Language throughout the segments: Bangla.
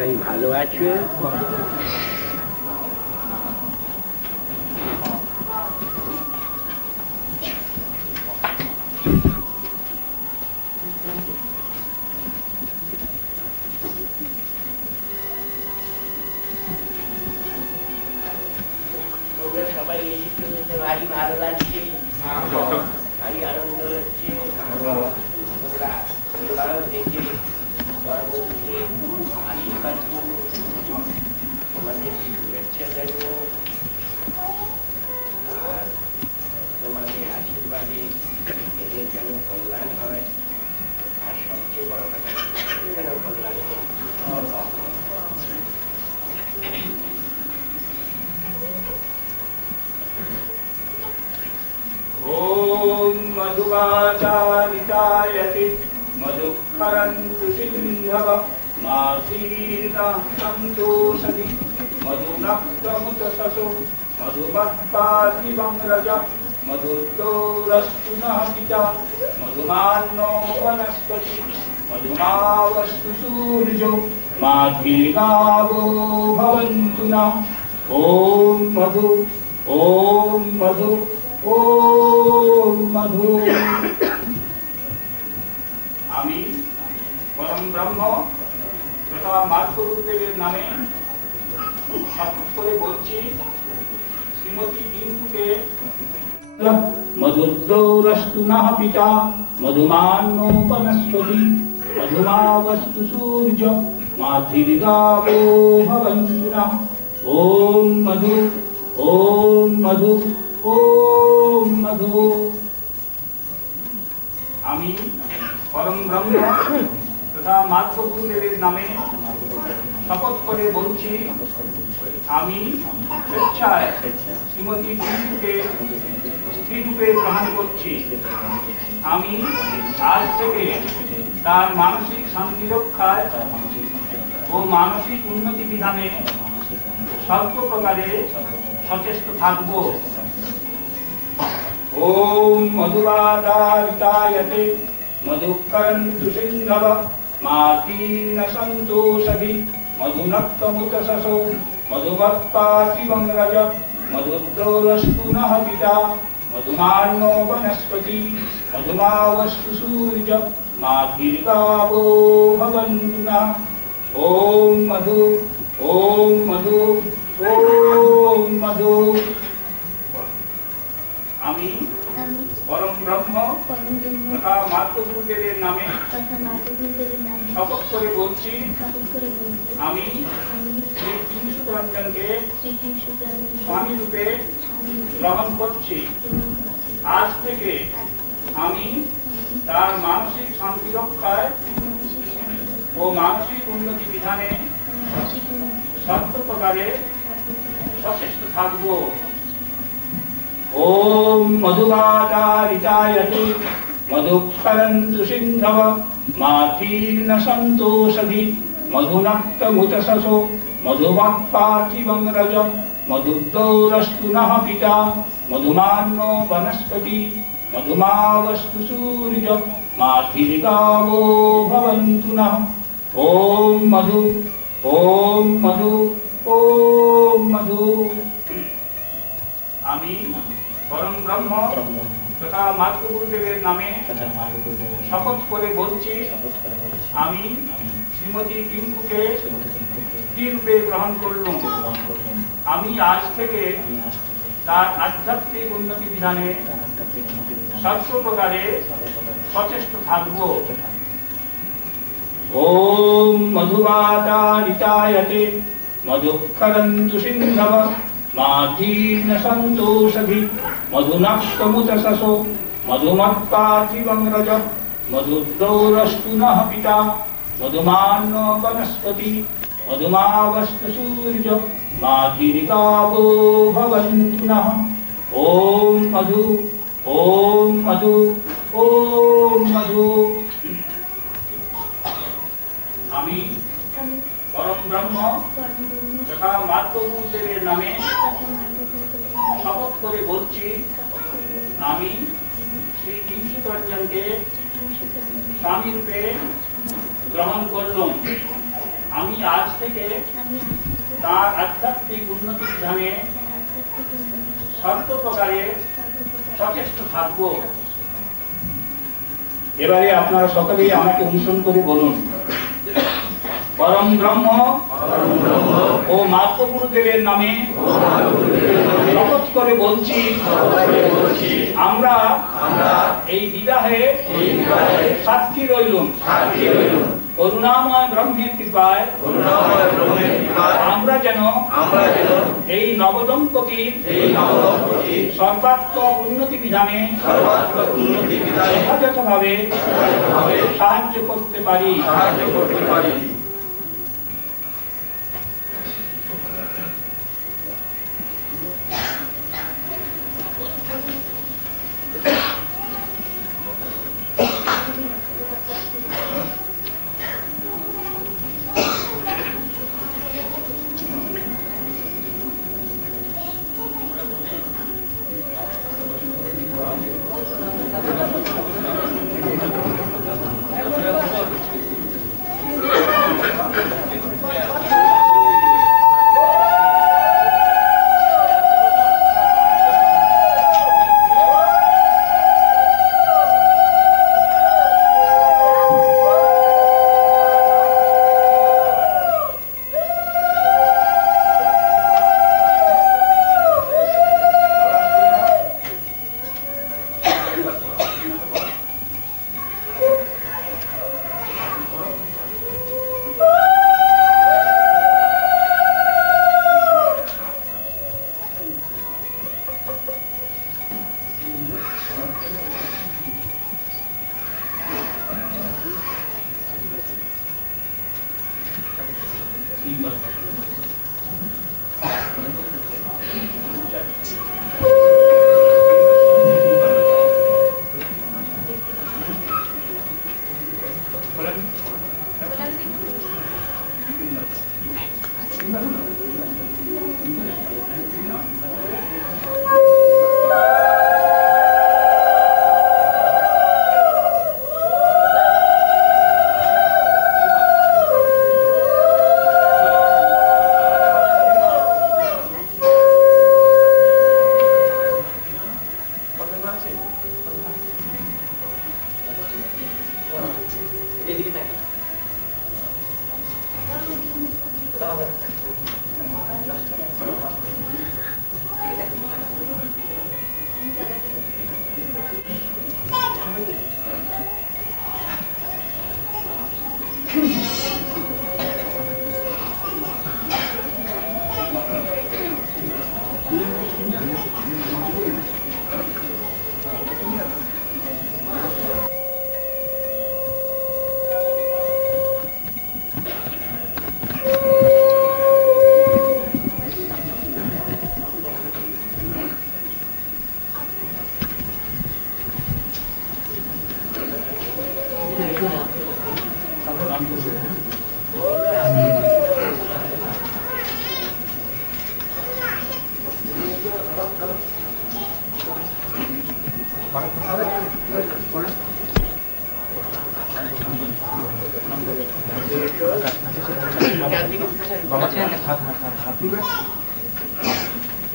সবাই ভালো আছো? সবাই ভারী ভালো লাগছে, ভারী আনন্দ হচ্ছে। দেখে পরবর্তীতে আশীর্বাদ তোমাদের শুভেচ্ছা জানিও, আর তোমাদের আশীর্বাদে এদের যেন কল্যাণ হয়, আর সবচেয়ে বড় কথা যেন কল্যাণ হয়। ओम मधुवाचारितायति मधुकरन्तु सिन्धव मासीनः सन्तोषति मधुनक्तमुतससो मधुमत्पादिवं रजः मधुर्दोरस्तु नः पिता मधुमान्नो वनस्पति मधुमावस्तु सूर्यो माधीर्गावो भवन्तु नः। ओम मधु ओम मधु ओम मधु। আমি পরম ব্রহ্ম তথা মাতৃগুরুদেবের নামে শপথ করে বলছি, শ্রীমতী টিঙ্কুকে মধুর্দৌরস্তু নঃ পিতা মধুমান্নো বনস্পতি মধুমাবস্তু সূর্য মাধীর্গাবো ভবন্তু নঃ। ওম মধু ওম মধু ওম মধু। আমি পরম ব্রহ্ম তথা মাতৃগুরুদেবের নামে শপথ করে বলছি, আমি স্বেচ্ছায় শ্রীমতী টিঙ্কুকে স্ত্রীরূপে গ্রহণ করছি। আমি আজ থেকে তার মানসিক শান্তি রক্ষায় ও মানসিক উন্নতি বিধানে সর্ব প্রকারে সচেষ্ট থাকব। ओम मधुवादारितायते मधुकरन्तु सिन्धव मातीर्न सन्तोषधि मधुनक्तमुतससो मधुमत्पार्थिवं रज मधुर्दोरस्तु नः पिता मधुमान्नो वनस्पति मधुमावस्तु सूर्य माधीर्गावो भवन्तु नः। ओम मधु ओम मधु ओम मधु। আমি পরম ব্রহ্ম তথা মাতৃগুরুদেবের নামে শপথ করে বলছি, আমি শ্রী কিংসুরঞ্জনকে স্বামী রূপে গ্রহণ করছি। আজ থেকে আমি তার মানসিক শান্তি রক্ষায় ও মানসিক উন্নতি বিধানে সর্ব প্রকারে সচেষ্ট থাকব। ओम मधुवादारितायते मधुकरन्तु सिन्धव मातीर्न सन्तोषधि मधुनक्तमुतससो मधुमत्पार्थिवं रज मधुर्दोरस्तु नः पिता मधुमान्नो वनस्पति मधुमावस्तु सूर्य माधीर्गावो भवन्तु नः। ओम मधु ओम मधु ओम मधु। আমি পরম ব্রহ্ম তথা মাতৃগুরুদেবের নামে শপথ করে বলছি, আমি শ্রীমতী টিঙ্কুকে স্ত্রীরূপে গ্রহণ করলুম। আমি আজ থেকে তার আধ্যাত্মিক উন্নতি বিধানে সর্ব প্রকারে সচেষ্ট থাকব। ওম মধুবাদারিতায়তে মধুকরन्तু সিন্ধব माधीर्न सन्तोषधि मधुनक्तमुतससो मधुमत्पार्थिवं रज मधुर्दोरस्तु नः पिता मधुमान्नो वनस्पति मधुमावस्तु सूर्य माधीर्गावो भवन्तु नः। ओम मधु ओम मधु ओम मधु। আমি পরম ব্রহ্ম তথা মাতৃগুরুদেবের নামে শপথ করে বলছি, আমি শ্রী কিংসুরঞ্জনকে স্বামী রূপে গ্রহণ করলাম। আমি আজ থেকে তার আধ্যাত্মিক উন্নতি বিধানে সর্বপ্রকারে সচেষ্ট থাকবো। এবারে আপনারা সকলেই আমাকে অনুসরণ করে বলুন, পরম ব্রহ্ম ও মাতৃগুরুদেবের নামে শপথ করে বলছি, আমরা এই বিবাহে সাক্ষী রইলুম। করুণাময় ব্রহ্মের কৃপায় আমরা যেন এই নবদম্পতির সর্বাত্মক উন্নতি বিধানে যথাযথভাবে সাহায্য করতে পারি।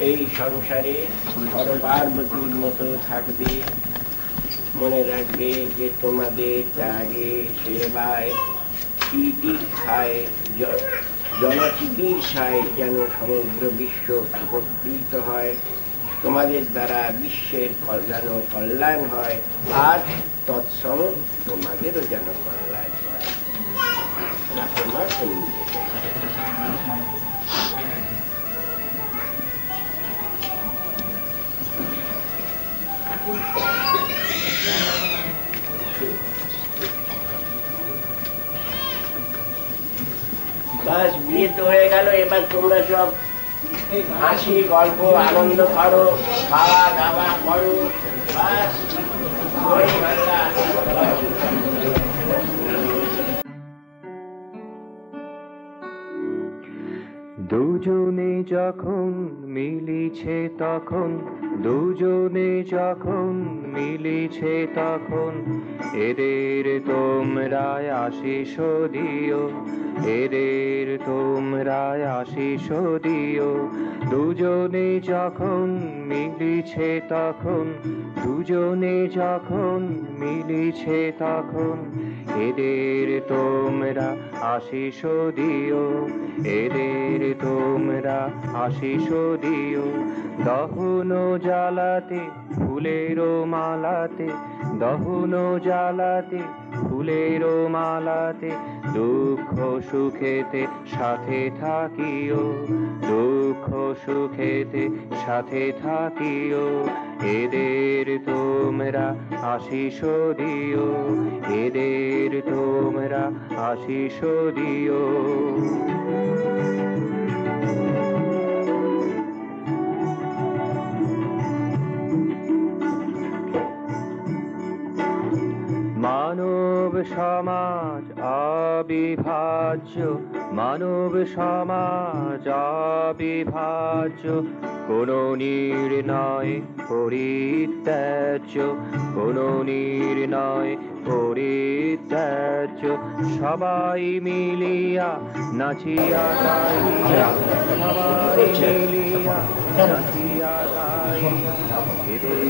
এই সংসারে পার্বতীর মতো থাকবে, মনে রাখবে যে তোমাদের ত্যাগে সেবায় চিকিৎসায় জনচিকিৎসায় যেন সমগ্র বিশ্ব উপকৃত হয়, তোমাদের দ্বারা বিশ্বের যেন কল্যাণ হয়, আর তৎসম তোমাদেরও যেন কল্যাণ হয়। বাস বিয়ে তো হয়ে গেল, এবার তোমরা সব হাসি গল্প আনন্দ করো, খাওয়া দাওয়া করো, বাস दो দুজনে যখন মিলিছে তখন, দুজনে যখন মিলিছে তখন, এদের তোমরা আশিস দিও, এদের তোমরা আশিস দিও। দুজনে যখন মিলিছে তখন, দুজনে যখন মিলিছে তখন, এদের তোমরা আশিস দিও, এদের তোমরা আশিস দিও। দহন জ্বালাতে ফুলের মালাতে, দহন জ্বালাতে ফুলের মালাতে, দুঃখ সুখেতে সাথে থাকিও, দুঃখ সুখেতে সাথে থাকিও। এদের তোমরা আশিস দিও, এদের তোমরা আশিস দিও। মানব সমাজ অবিভাজ্য, মানব সমাজ অবিভাজ্য, কোনো নির্ণয় পরিত্যাজ্য, কোনো নির্ণয় পরিত্যাজ্য। সবাই মিলিয়া নাচিয়া গাইয়া, সবাই মিলিয়া নাচিয়া গাইয়া, এদের